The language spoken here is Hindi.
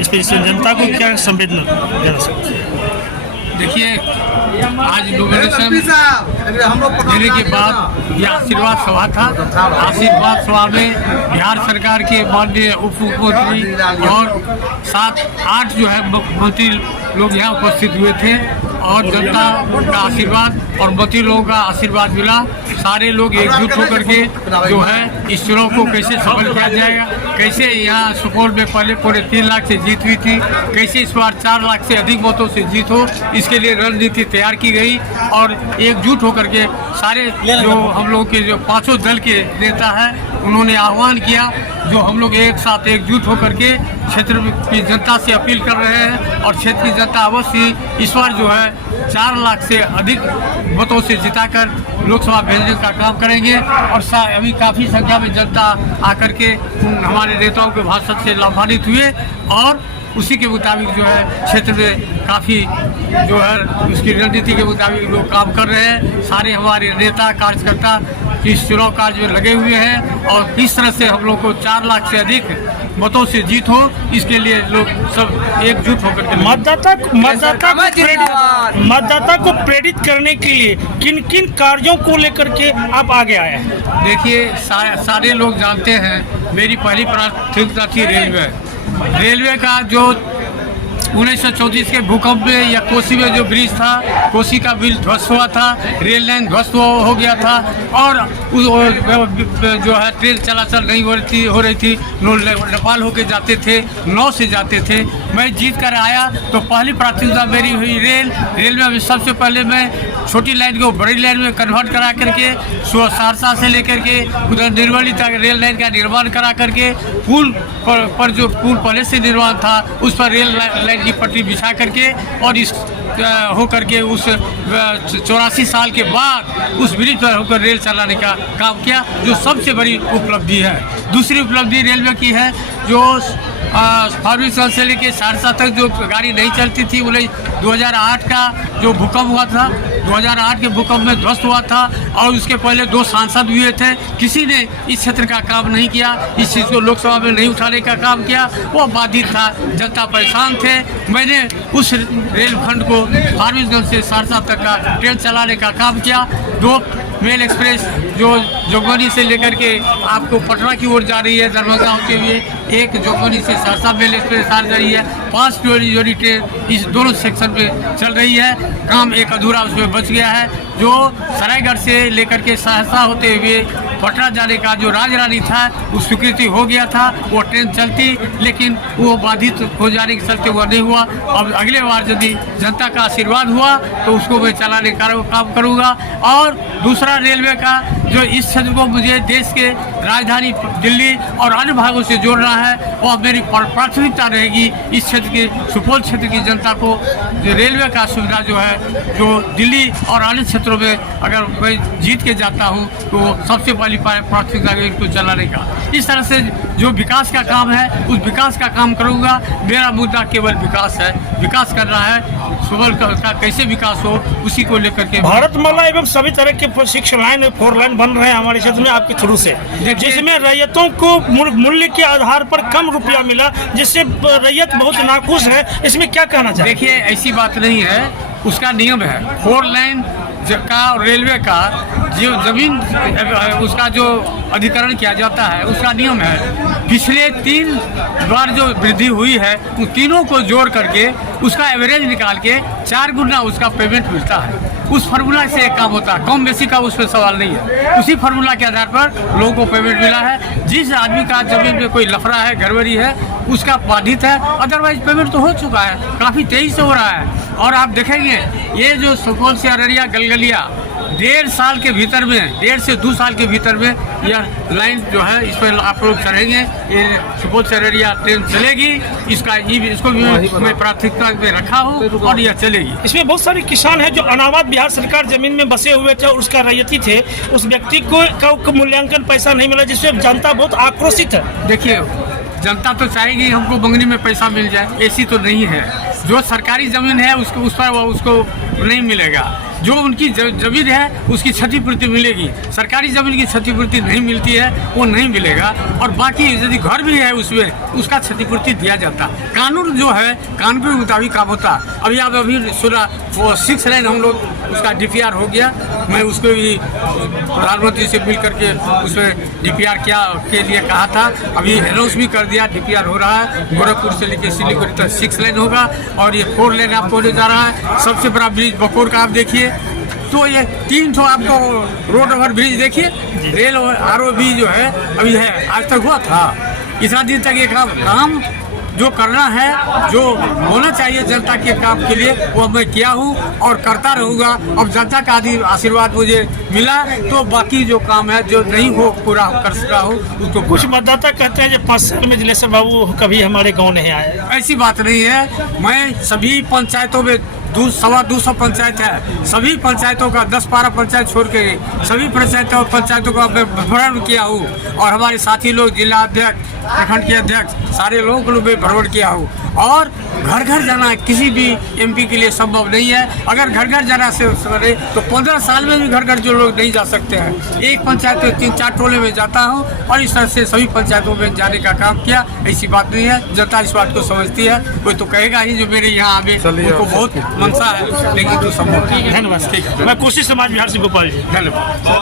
इस पर जनता को क्या संवेदना देना सकते हैं? देखिए, आज नॉमिनेशन देने के बाद यह आशीर्वाद सभा था। आशीर्वाद सभा में बिहार सरकार के माननीय उप मुख्यमंत्री और 7-8 जो है मंत्री लोग यहाँ उपस्थित हुए थे और जनता का आशीर्वाद और मंत्री लोगों का आशीर्वाद मिला। सारे लोग एकजुट होकर के जो है इस चुनाव को कैसे सफल किया जाएगा, कैसे यहाँ सुपौल में पहले 3.5 लाख से जीत हुई थी, कैसे इस बार 4 लाख से अधिक वोटों से जीत हो, इसके लिए रणनीति तैयार की गई और एकजुट होकर के सारे जो हम लोग के जो 5 दल के नेता हैं उन्होंने आह्वान किया, जो हम लोग एक साथ एकजुट होकर के क्षेत्र की जनता से अपील कर रहे हैं और क्षेत्र की जनता अवश्य इस बार जो है 4 लाख से अधिक वोटों से जिताकर लोकसभा भेजने का काम करेंगे। और अभी काफ़ी संख्या में जनता आकर के हमारे नेताओं के भाषण से लाभान्वित हुए और उसी के मुताबिक जो है क्षेत्र में काफ़ी जो है उसकी रणनीति के मुताबिक लोग काम कर रहे हैं। सारे हमारे नेता कार्यकर्ता इस चुनाव कार्य में लगे हुए हैं और किस तरह से हम लोग को 4 लाख से अधिक मतों से जीत हो, इसके लिए लोग सब एकजुट होकर के मतदाता को प्रेरित करने के लिए किन किन कार्यों को लेकर के आप आगे आए हैं? देखिए, सारे लोग जानते हैं मेरी पहली प्राथमिकता थी रेलवे का जो 1934 के भूकंप में या कोसी में जो ब्रिज था, कोसी का ब्रिज ध्वस्त हुआ था, रेल लाइन ध्वस्त हो गया था और जो है ट्रेन चलाचल नहीं हो रही थी। नेपाल होके जाते थे, नौ से जाते थे। मैं जीत कर आया तो पहली प्राथमिकता मेरी हुई रेल में सबसे पहले मैं छोटी लाइन को बड़ी लाइन में कन्वर्ट करा करके सहरसा से लेकर के उधर निर्मली तक रेल लाइन का निर्माण करा करके पुल पर जो पुल पहले से निर्माण था उस पर रेल लाइन की पटरी बिछा करके और इस होकर के उस 84 साल के बाद उस ब्रिज पर होकर रेल चलाने का काम किया, जो सबसे बड़ी उपलब्धि है। दूसरी उपलब्धि रेलवे की है जो फार्मिंग से लेके सहरसा तक जो गाड़ी नहीं चलती थी, 2008 का जो भूकंप हुआ था, 2008 के भूकंप में ध्वस्त हुआ था और उसके पहले 2 सांसद हुए थे। किसी ने इस क्षेत्र का काम नहीं किया, इस चीज़ को लोकसभा में नहीं उठाने का काम किया, वो बाधित था, जनता परेशान थे। मैंने उस रेलखंड को फार्मिंग से सहरसा तक का ट्रेन चलाने का काम किया। 2 मेल एक्सप्रेस जो जोगबनी से लेकर के आपको पटना की ओर जा रही है दरभंगा होते हुए, एक जोगबनी से सहरसा मेल एक्सप्रेस आ रही है। 5 जोड़ी ट्रेन इस दोनों सेक्शन में चल रही है। काम एक अधूरा उसमें बच गया है। जो सरायगढ़ से लेकर के सहरसा होते हुए पटना जाने का जो राजरानी था वो स्वीकृति हो गया था, वो ट्रेन चलती, लेकिन वो बाधित हो जाने के चलते वो नहीं हुआ। अब अगले बार यदि जनता का आशीर्वाद हुआ तो उसको मैं चलाने का काम करूँगा। और दूसरा रेलवे का जो इस क्षेत्र को मुझे देश के राजधानी दिल्ली और अन्य भागों से जोड़ना है, वह मेरी प्राथमिकता रहेगी। इस क्षेत्र के सुपौल क्षेत्र की जनता को रेलवे का सुविधा जो है जो दिल्ली और अन्य क्षेत्रों में अगर मैं जीत के जाता हूँ तो सबसे पहली प्राथमिकता है इनको चलाने का। इस तरह से जो विकास का काम है उस विकास का काम करूँगा। मेरा मुद्दा केवल विकास है, विकास करना है। सुपौल का कैसे विकास हो उसी को लेकर के भारतमाला एवं सभी तरह के 6 लाइन 4 लाइन बन रहे हैं हमारे क्षेत्र में आपके थ्रू से, जिसमें रैयतों को मूल्य के आधार पर कम रुपया मिला, जिससे रैयत बहुत नाखुश है। इसमें क्या कहना चाहिए? देखिए, ऐसी बात नहीं है, उसका नियम है। 4 लाइन का रेलवे का जो जमीन उसका जो अधिकरण किया जाता है उसका नियम है। पिछले 3 बार जो वृद्धि हुई है उन तीनों को जोड़ करके उसका एवरेज निकाल के 4 गुना उसका पेमेंट मिलता है। उस फार्मूला से एक काम होता है, कम बेसी का उसमें सवाल नहीं है। उसी फार्मूला के आधार पर लोगों को पेमेंट मिला है। जिस आदमी का जमीन में कोई लफड़ा है, गड़बड़ी है, उसका बाधित है, अदरवाइज पेमेंट तो हो चुका है, काफ़ी तेजी से हो रहा है। और आप देखेंगे ये जो सुपौल से अररिया गलगलिया 1.5 साल के भीतर में, 1.5 से 2 साल के भीतर में यह लाइन जो है इस पर आप लोग चढ़ेंगे, ये सुपौल से अररिया ट्रेन चलेगी। इसको भी मैं प्राथमिकता में रखा हूँ और यह चलेगी। इसमें बहुत सारे किसान हैं जो अनावत बिहार सरकार जमीन में बसे हुए थे और उसका रैयती थे, उस व्यक्ति को मूल्यांकन पैसा नहीं मिला, जिससे जनता बहुत आक्रोशित है। देखिए, जनता तो चाहेगी हमको बंगनी में पैसा मिल जाए, ऐसी तो नहीं है। जो सरकारी ज़मीन है उसको नहीं मिलेगा। जो उनकी जमीन है उसकी क्षतिपूर्ति मिलेगी। सरकारी जमीन की क्षतिपूर्ति नहीं मिलती है, वो नहीं मिलेगा। और बाकी यदि घर भी है उसमें, उसका क्षतिपूर्ति दिया जाता। कानून जो है कानून के मुताबिक काम होता। अभी सुना 6 लाइन हम लोग उसका DPR हो गया। मैं उसको भी प्रधानमंत्री से मिल करके उसमें DPR क्या के लिए कहा था, अभी अनाउंस भी कर दिया। DPR हो रहा है, गोरखपुर से लेकर सिलीगुड़ी तक 6 लाइन होगा और ये 4 लाइन आपको होने जा रहा है। सबसे बड़ा ब्रिज बकोर का आप देखिए, तो ये 300 आपको रोड ओवर ब्रिज देखिए। रेल और ROB जो है अभी है, आज तक हुआ था। इतना दिन तक ये काम जो करना है, जो होना चाहिए जनता के काम के लिए, वो मैं किया हूँ और करता रहूँगा। अब जनता का आशीर्वाद मुझे मिला तो बाकी जो काम है जो नहीं हो पूरा कर सका हो उसको। कुछ मतदाता कहते हैं कि 5 साल में जिलेश्वर बाबू कभी हमारे गांव नहीं आए। ऐसी बात नहीं है। मैं सभी पंचायतों में 200 पंचायत है, सभी पंचायतों का 10-12 पंचायत छोड़ के सभी पंचायतों का मैं भ्रमण किया हूँ। और हमारे साथी लोग, जिला अध्यक्ष, प्रखंड के अध्यक्ष, सारे लोगों को मैं भ्रमण किया हूँ। और घर घर जाना किसी भी MP के लिए संभव नहीं है। अगर घर घर जाना से तो 15 साल में भी घर घर जो लोग नहीं जा सकते हैं। एक पंचायत में 3-4 टोले में जाता हूँ और इस तरह से सभी पंचायतों में जाने का काम किया। ऐसी बात नहीं है, जनता इस बात को समझती है। कोई तो कहेगा ही जो मेरे यहाँ आवे, उनको बहुत मनसा है, लेकिन तो संभव नहीं है। धन्यवाद। मैं कोशिश समाज बिहार से गोपाल जी। धन्यवाद।